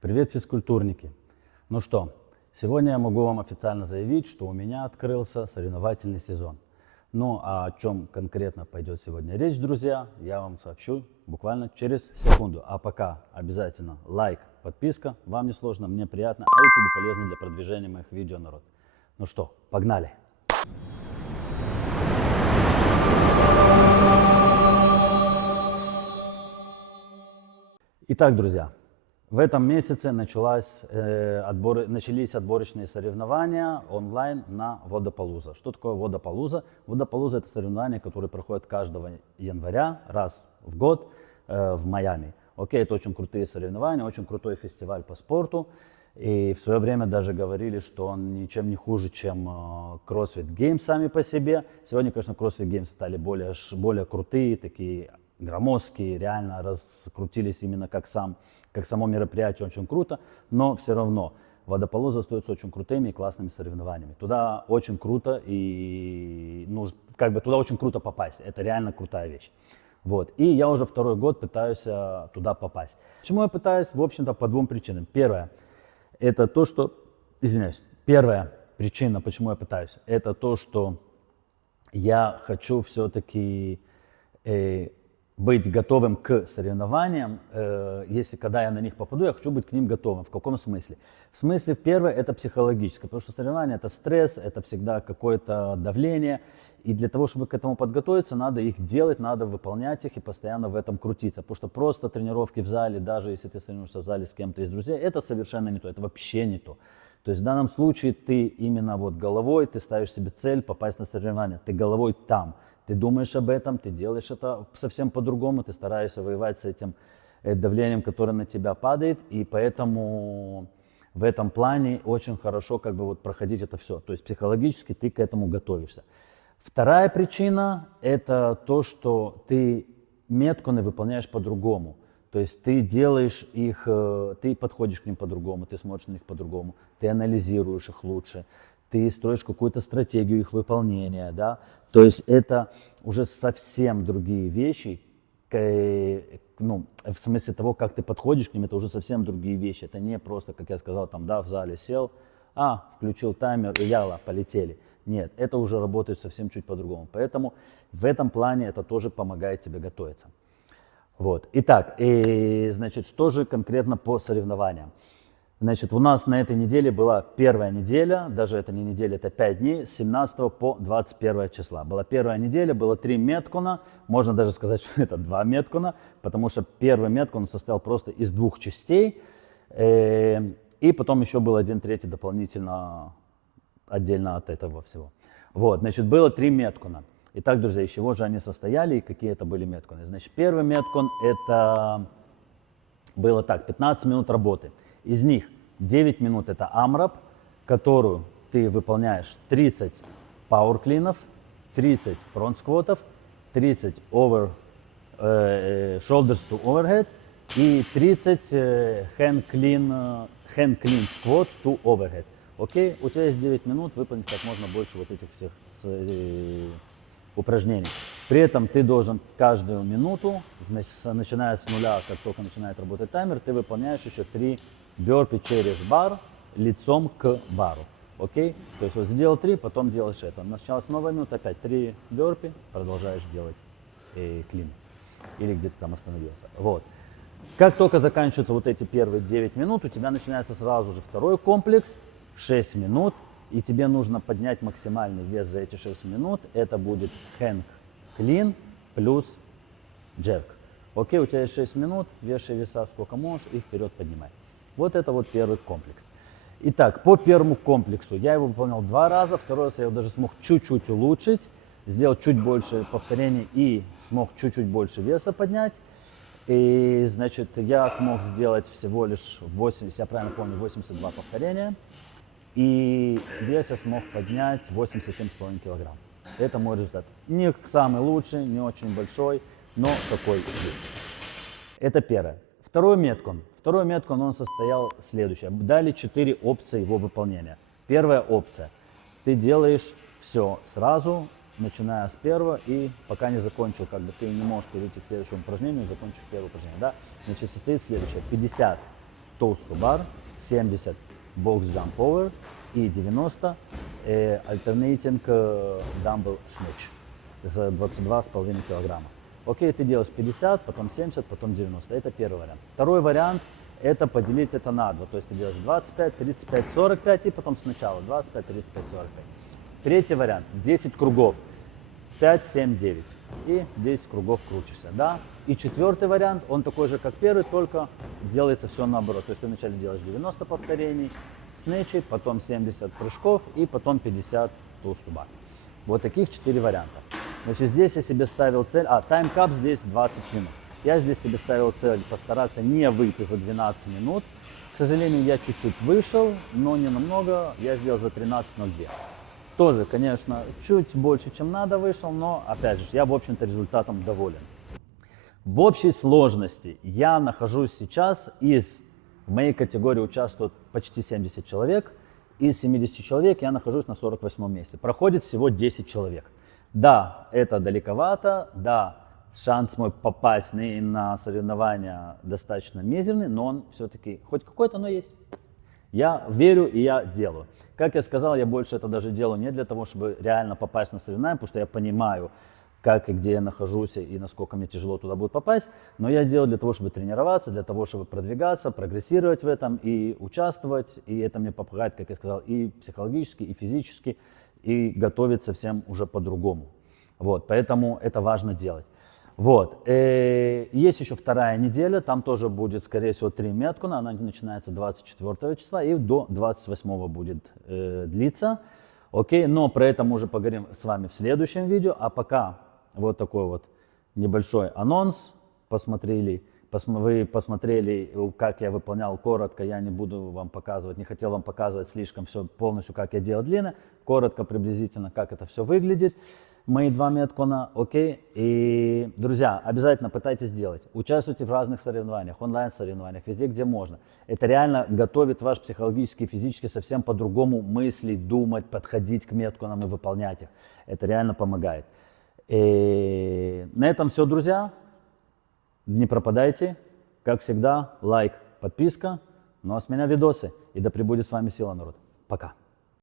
Привет, физкультурники! Ну что, сегодня я могу вам официально заявить, что у меня открылся соревновательный сезон. Ну а о чем конкретно пойдет сегодня речь, друзья, я вам сообщу буквально через секунду. А пока обязательно лайк, подписка, вам не сложно, мне приятно, а YouTube полезно для продвижения моих видео, народ. Ну что, погнали! Итак, друзья, в этом месяце начались отборочные соревнования онлайн на Водапалуза. Что такое Водапалуза? Водапалуза – это соревнования, которые проходят каждого января раз в год в Майами. Окей, это очень крутые соревнования, очень крутой фестиваль по спорту. И в свое время даже говорили, что он ничем не хуже, чем CrossFit Games сами по себе. Сегодня, конечно, CrossFit Games стали более крутые, такие громоздкие, реально раскрутились именно как само мероприятие, очень круто, но все равно Водапалуза остается очень крутыми и классными соревнованиями. Туда очень круто туда очень круто попасть, это реально крутая вещь. Вот. И я уже второй год пытаюсь туда попасть. Почему я пытаюсь? В общем-то, по двум причинам. Первая причина, почему я пытаюсь, это то, что я хочу все-таки быть готовым к соревнованиям, если когда я на них попаду, я хочу быть к ним готовым. В каком смысле? В смысле, первое, это психологическое, потому что соревнования это стресс, это всегда какое-то давление, и для того, чтобы к этому подготовиться, надо их делать, надо выполнять их и постоянно в этом крутиться, потому что просто тренировки в зале, даже если ты соревнуешься в зале с кем-то из друзей, это совершенно не то, это вообще не то. То есть в данном случае ты именно вот головой, ты ставишь себе цель попасть на соревнования, ты головой там. Ты думаешь об этом, ты делаешь это совсем по-другому, ты стараешься воевать с этим давлением, которое на тебя падает, и поэтому в этом плане очень хорошо проходить это все. То есть психологически ты к этому готовишься. Вторая причина – это то, что ты метконы выполняешь по-другому. То есть ты делаешь их, ты подходишь к ним по-другому, ты смотришь на них по-другому, ты анализируешь их лучше. Ты строишь какую-то стратегию их выполнения, да, то есть это уже совсем другие вещи, в смысле того, как ты подходишь к ним, это уже совсем другие вещи, это не просто, как я сказал, в зале сел, включил таймер и полетели. Нет, это уже работает совсем чуть по-другому, поэтому в этом плане это тоже помогает тебе готовиться. Вот, итак, что же конкретно по соревнованиям? Значит, у нас на этой неделе была первая неделя, даже это не неделя, это 5 дней, с 17 по 21 числа. Была первая неделя, было 3 меткона, можно даже сказать, что это 2 меткона, потому что первый меткон состоял просто из 2 частей, и потом еще был 1/3 дополнительно, отдельно от этого всего. Вот, значит, было 3 меткона. Итак, друзья, из чего же они состояли и какие это были метконы? Значит, первый меткон это было 15 минут работы. Из них 9 минут это AMRAP, которую ты выполняешь 30 пауэр-клинов, 30 фронт-сквотов, 30 shoulders to overhead и 30 hand clean squat to overhead. Окей, у тебя есть 9 минут выполнить как можно больше вот этих всех упражнений. При этом ты должен каждую минуту, начиная с нуля, как только начинает работать таймер, ты выполняешь еще 3 бёрпи через бар лицом к бару. Окей? То есть вот сделал 3, потом делаешь это. Началась новая минута, опять 3 бёрпи, продолжаешь делать клин. Или где ты там остановился. Вот. Как только заканчиваются вот эти первые 9 минут, у тебя начинается сразу же второй комплекс, 6 минут, и тебе нужно поднять максимальный вес за эти 6 минут. Это будет hang clean плюс jerk. Окей, у тебя есть 6 минут, вешай веса сколько можешь и вперед поднимай. Вот это вот первый комплекс. Итак, по первому комплексу я его выполнял 2 раза, второй раз я его даже смог чуть-чуть улучшить, сделать чуть больше повторений и смог чуть-чуть больше веса поднять. И, значит, я смог сделать всего лишь 80, я правильно помню, 82 повторения. И вес я смог поднять 87,5 килограмм. Это мой результат. Не самый лучший, не очень большой, но такой есть. Это первое. Второй меткон, он состоял следующее. Дали 4 опции его выполнения. Первая опция. Ты делаешь все сразу, начиная с первого и пока не закончил, ты не можешь перейти к следующему упражнению, закончив первое упражнение. Да? Значит, состоит следующее. 50 toes to bar, 70 box jump over и 90 alternating dumbbell snatch за 22,5 килограмма. Окей, ты делаешь 50, потом 70, потом 90. Это первый вариант. Второй вариант – это поделить это на 2. То есть ты делаешь 25, 35, 45 и потом сначала 25, 35, 45. Третий вариант – 10 кругов. 5, 7, 9. И 10 кругов крутишься. Да? И четвертый вариант, он такой же, как первый, только делается все наоборот. То есть ты вначале делаешь 90 повторений, снэчей, потом 70 прыжков и потом 50 toes to bar. Вот таких 4 варианта. Значит, здесь я себе ставил цель, таймкап здесь 20 минут. Я здесь себе ставил цель постараться не выйти за 12 минут. К сожалению, я чуть-чуть вышел, но не намного, я сделал за 13:02. Тоже, конечно, чуть больше, чем надо вышел, но, опять же, я, в общем-то, результатом доволен. В общей сложности я нахожусь сейчас в моей категории участвуют почти 70 человек. Из 70 человек я нахожусь на 48 месте. Проходит всего 10 человек. Да, это далековато, да, шанс мой попасть на соревнования достаточно мизерный, но он все-таки хоть какой-то, но есть. Я верю и я делаю. Как я сказал, я больше это даже делаю не для того, чтобы реально попасть на соревнования, потому что я понимаю, как и где я нахожусь и насколько мне тяжело туда будет попасть, но я делаю для того, чтобы тренироваться, для того, чтобы продвигаться, прогрессировать в этом и участвовать, и это мне помогает, как я сказал, и психологически, и физически, и готовиться всем уже по-другому. Вот, поэтому это важно делать. Вот. Есть еще вторая неделя, там тоже будет, скорее всего, 3 меткона, она начинается 24 числа и до 28 будет длиться. Окей, но про это мы уже поговорим с вами в следующем видео, а пока вот такой вот небольшой анонс, вы посмотрели, как я выполнял коротко, я не буду вам показывать, не хотел вам показывать слишком все полностью, как я делал длинно, коротко, приблизительно, как это все выглядит. Мои 2 меткона, окей. И, друзья, обязательно пытайтесь делать. Участвуйте в разных соревнованиях, онлайн-соревнованиях, везде, где можно. Это реально готовит ваш психологически и физически совсем по-другому мыслить, думать, подходить к метконам и выполнять их. Это реально помогает. И на этом все, друзья. Не пропадайте. Как всегда, лайк, подписка. Ну а с меня видосы. И да пребудет с вами сила, народ. Пока.